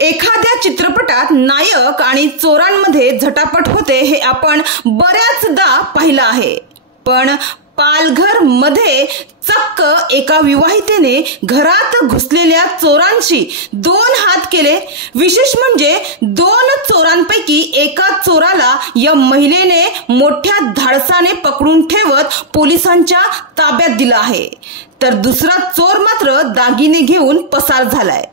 एखाद्या चित्रपटात नायक आणि चोरांमध्ये झटापट होते हे आपण बऱ्याचदा पाहिलं आहे, पण पालघर मध्ये चक्क एका विवाहितेने घरात घुसलेल्या चोरांशी 2 हात केले। विशेष म्हणजे 2 चोरांपैकी एका चोराला या महिलेने मोठ्या धाडसाने पकडून ठेवत पोलिसांच्या ताब्यात दिला आहे, तर दुसरा चोर मात्र दागिने घेऊन पसार झालाय।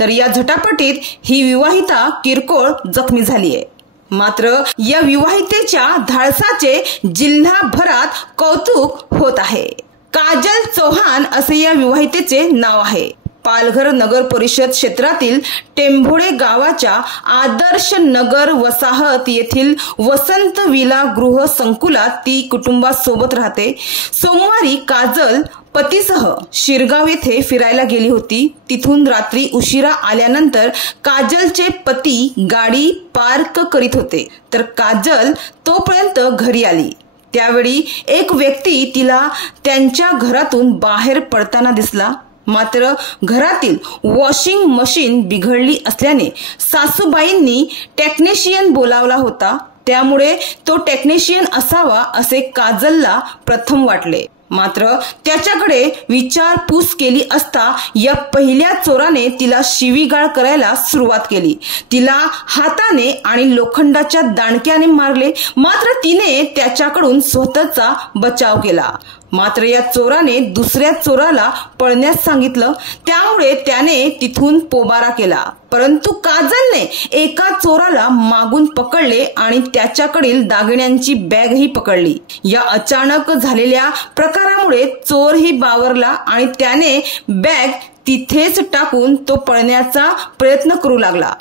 तर या झटापटीत ही विवाहिता किरकोळ जखमी झाली आहे। मात्र या विवाहितेच्या धाडसाचे जिल्हाभरात कौतुक होत आहे। काजल चौहान असे या विवाहितेचे नाव आहे। पालघर नगर परिषद क्षेत्रातील टेंभोडे गावाच्या आदर्श नगर वसाहत येथील वसंत विला गृह संकुलात ती कुटुंबासोबत राहते। सोमवारी काजल पतीसह शिरगाव येथे फिरायला गेली होती। तिथून रात्री उशिरा आल्यानंतर काजलचे पती गाडी पार्क करीत होते, तर काजल तोपर्यंत घरी आली। त्यावेळी एक व्यक्ती तिला त्यांच्या घरातून बाहेर पडताना दिसला। मात्र घरातील वॉशिंग मशीन बिघडली असल्याने सासूबाईंनी टेक्निशियन बोलावला होता, त्यामुळे तो टेक्निशियन असावा असे काजलला प्रथम वाटले। मात्र त्याच्याकडे विचारपूस केली असता या पहिल्या चोराने तिला शिवीगाळ करायला सुरुवात केली। तिला हाताने आणि लोखंडाच्या दांडक्याने मारले, मात्र तिने त्याच्याकडून स्वतःचा बचाव केला। मात्र या चोराने दुसऱ्या चोराला पळण्यास सांगितलं, त्यामुळे त्याने तिथून पोबारा केला। परंतु काजलने एका चोराला मागून पकडले आणि त्याच्याकडील दागिन्यांची बॅगही पकडली। या अचानक झालेल्या प्रकारामुळे चोरही बावरला आणि त्याने बॅग तिथेच टाकून तो पळण्याचा प्रयत्न करू लागला।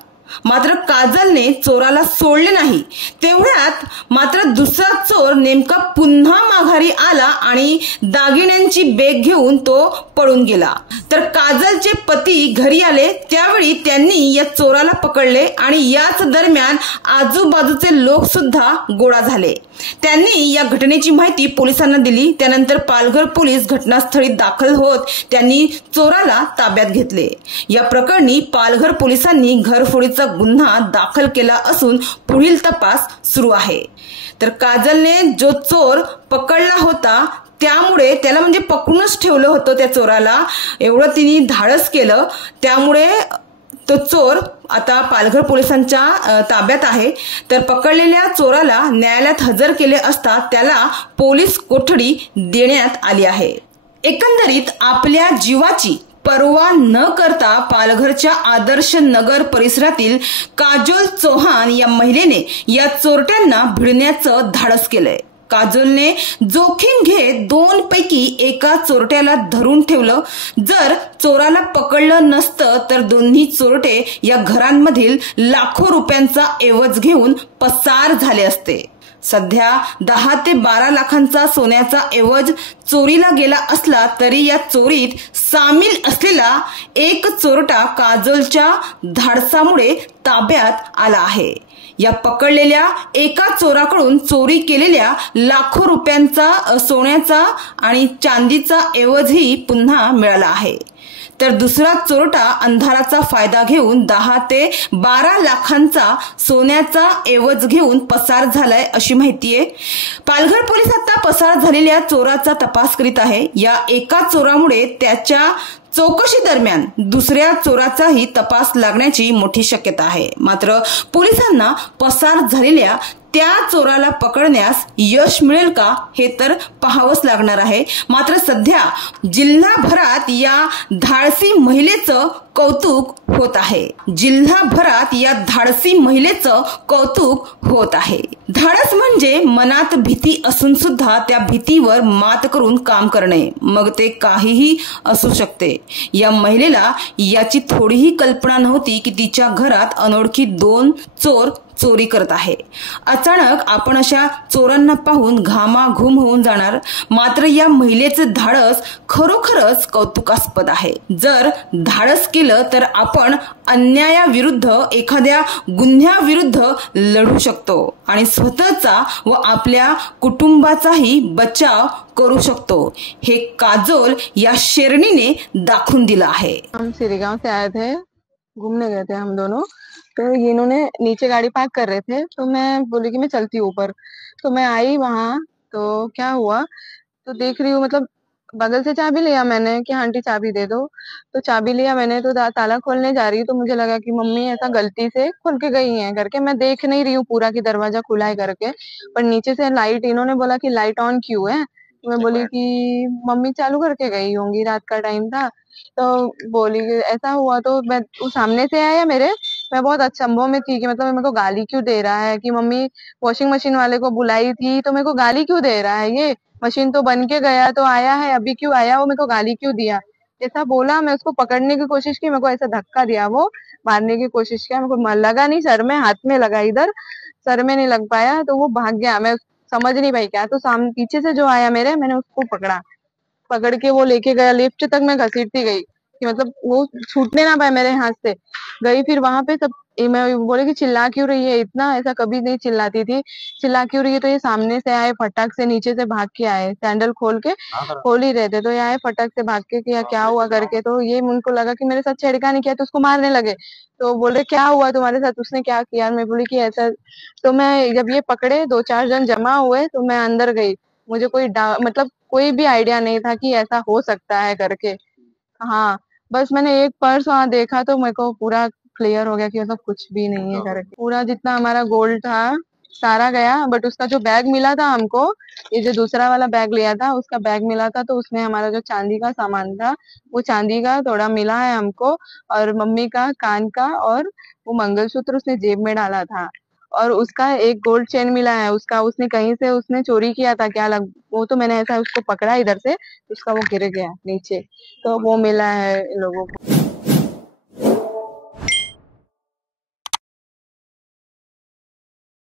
मात्र काजलने चोराला सोडले नाही। तेवढ्यात मात्र दुसरा चोर नेमका पुन्हा माघारी आला आणि दागिन्यांची बॅग घेऊन तो पळून गेला। तर काजलचे पती घरी आले, त्यावेळी त्यांनी या चोराला पकडले आणि याच दरम्यान आजूबाजूचे लोक सुद्धा गोळा झाले। त्यांनी या घटनेची माहिती पोलिसांना दिली। त्यानंतर पालघर पोलीस घटनास्थळी दाखल होत त्यांनी चोराला ताब्यात घेतले। या प्रकरणी पालघर पोलिसांनी घरफोडीचा गुन्हा दाखल केला असून पुढील तपास सुरू आहे। तर काजलने जो चोर पकडला होता त्यामुळे त्याला म्हणजे पकडूनच ठेवलं होतं, त्या चोराला एवढं तिने धाडस केलं, त्यामुळे तो चोर आता पालघर पोलिसांच्या ताब्यात आहे। तर पकडलेल्या चोराला न्यायालयात हजर केले असता त्याला पोलीस कोठडी देण्यात आली आहे। एकंदरीत आपल्या जीवाची पर्वा न करता पालघरच्या आदर्श नगर परिसरातील काजल चौहान या महिलेने या चोरट्यांना भिडण्याचं धाडस केलंय। काजलने जोखीम घेत 2 पैकी एका चोरट्याला धरून ठेवलं। जर चोराला पकडलं नसतं तर दोन्ही चोरटे या घरांमधील लाखो रुपयांचा एवज घेऊन पसार झाले असते। सध्या 10 ते 12 लाखांचा सोन्याचा एवज चोरीला गेला असला तरी या चोरीत सामील असलेला एक चोरटा काजलच्या धाडसामुळे ताब्यात आला आहे। या पकडलेल्या एका चोराकडून चोरी केलेल्या लाखो रुपयांचा सोन्याचा आणि चांदीचा एवजही पुन्हा मिळाला आहे। तर दुसरा चोरटा अंधाराचा फायदा घेऊन 10 ते 12 लाखांचा सोन्याचा एवज घेऊन पसार झालाय अशी माहिती आहे। पालघर पोलीस आता पसार झालेल्या चोराचा तपास करीत आहे। या एका चोरामुळे त्याच्या चौकशी दरम्यान दुसऱ्या चोराचाही तपास लागण्याची मोठी शक्यता आहे। मात्र पोलिसांना पसार झालेल्या त्या चोराला पकडण्यास यश मिळेल का हे तर पाहावंच लागणार आहे। मात्र सध्या जिल्हाभरात या धाडसी महिलेचं कौतुक होत आहे। जिल्हाभरात या धाडसी महिलेचं कौतुक होत आहे। धाडस म्हणजे मनात भीती असून सुद्धा त्या भीतीवर मात करून काम करणे, मग ते काहीही असू शकते। या महिलेला याची थोडीही कल्पना नव्हती की तिच्या घरात अनोळखी 2 चोर चोरी करत आहे। अचानक आपण अशा चोरांना पाहून घामाघूम होऊन जाणार। मात्र या महिलेचे धाडस खरोखरच कौतुकास्पद आहे। जर धाडस केलं तर आपण अन्यायाविरुद्ध एखाद्या गुन्ह्याविरुद्ध लढू शकतो आणि स्वतःचा व आपल्या कुटुंबाचाही बचाव करू शकतो। हे काजोल या शेरणीने दाखवून दिलं आहे। हम सिरीगांव से आए थे घूमने गए थे हम दोनों। तो ये इन्होंने नीचे गाड़ी पार्क कर रहे थे, तो मैं बोली कि मैं चलती हूँ ऊपर। तो मैं आई वहां। तो क्या हुआ, तो देख रही हूँ मतलब बगल से चाबी लिया मैंने कि आंटी चाबी दे दो। तो चाबी लिया मैंने, तो ताला खोलने जा रही हूँ, तो मुझे लगा कि मम्मी ऐसा गलती से खोल के गई हैं करके। मैं देख नहीं रही हूँ पूरा कि दरवाजा खुला है करके, पर नीचे से लाइट, इन्होंने बोला कि लाइट ऑन क्यों है। तो मैं बोली कि मम्मी चालू करके गई होंगी, रात का टाइम था। तो बोली कि ऐसा हुआ, तो मैं वो सामने से आया मेरे। मैं बहुत अचंभव में थी कि मतलब मेरे को गाली क्यों दे रहा है, कि मम्मी वॉशिंग मशीन वाले को बुलाई थी तो मेरे को गाली क्यों दे रहा है, ये मशीन तो बन के गया तो आया है, अभी क्यों आया, वो मेरे को गाली क्यों दिया। ऐसा बोला, मैं उसको पकड़ने की कोशिश की, मेरे को ऐसा धक्का दिया, वो मारने की कोशिश किया, मेरे को लगा नहीं, सर में, हाथ में लगा इधर, सर में नहीं लग पाया, तो वो भाग गया। मैं समझ नहीं पाई क्या, तो सामने पीछे से जो आया मेरे, मैंने उसको पकड़ा, पकड़ के वो लेके गया लिफ्ट तक, मैं घसीटती गई कि मतलब वो छूटने ना पाए मेरे हाथ से। गई फिर वहां पे सब, मैं बोले कि चिल्ला क्यों रही है इतना, ऐसा कभी नहीं चिल्लाती थी, चिल्ला क्यों रही है। तो ये सामने से आए, फटाक से नीचे से भाग के आए, सैंडल खोल के, खोल ही रहे थे, तो ये आए फटाक से भाग के, किया क्या हुआ करके। तो ये उनको लगा कि मेरे साथ छेड़खानी किया, तो उसको मारने लगे। तो बोल रहे क्या हुआ तुम्हारे साथ, उसने क्या किया। मैं बोली कि ऐसा। तो मैं जब ये पकड़े, दो चार जन जमा हुए, तो मैं अंदर गई। मुझे कोई मतलब कोई भी आइडिया नहीं था कि ऐसा हो सकता है करके। हाँ, बस मैंने एक पर्स वहां देखा तो मेरे को पूरा क्लियर हो गया कि मतलब कुछ भी नहीं है करके। पूरा जितना हमारा गोल्ड था सारा गया, बट उसका जो बैग मिला था हमको, ये जो दूसरा वाला बैग लिया था उसका बैग मिला था, तो उसमें हमारा जो चांदी का सामान था वो चांदी का थोड़ा मिला है हमको, और मम्मी का कान का, और वो मंगलसूत्र उसने जेब में डाला था, और उसका एक गोल्ड चेन मिला है उसका, उसने कहीं से उसने चोरी किया था क्या लग, वो तो मैंने ऐसा उसको पकड़ा इधर से, उसका वो गिर गया नीचे, तो वो मिला है इन लोगों को।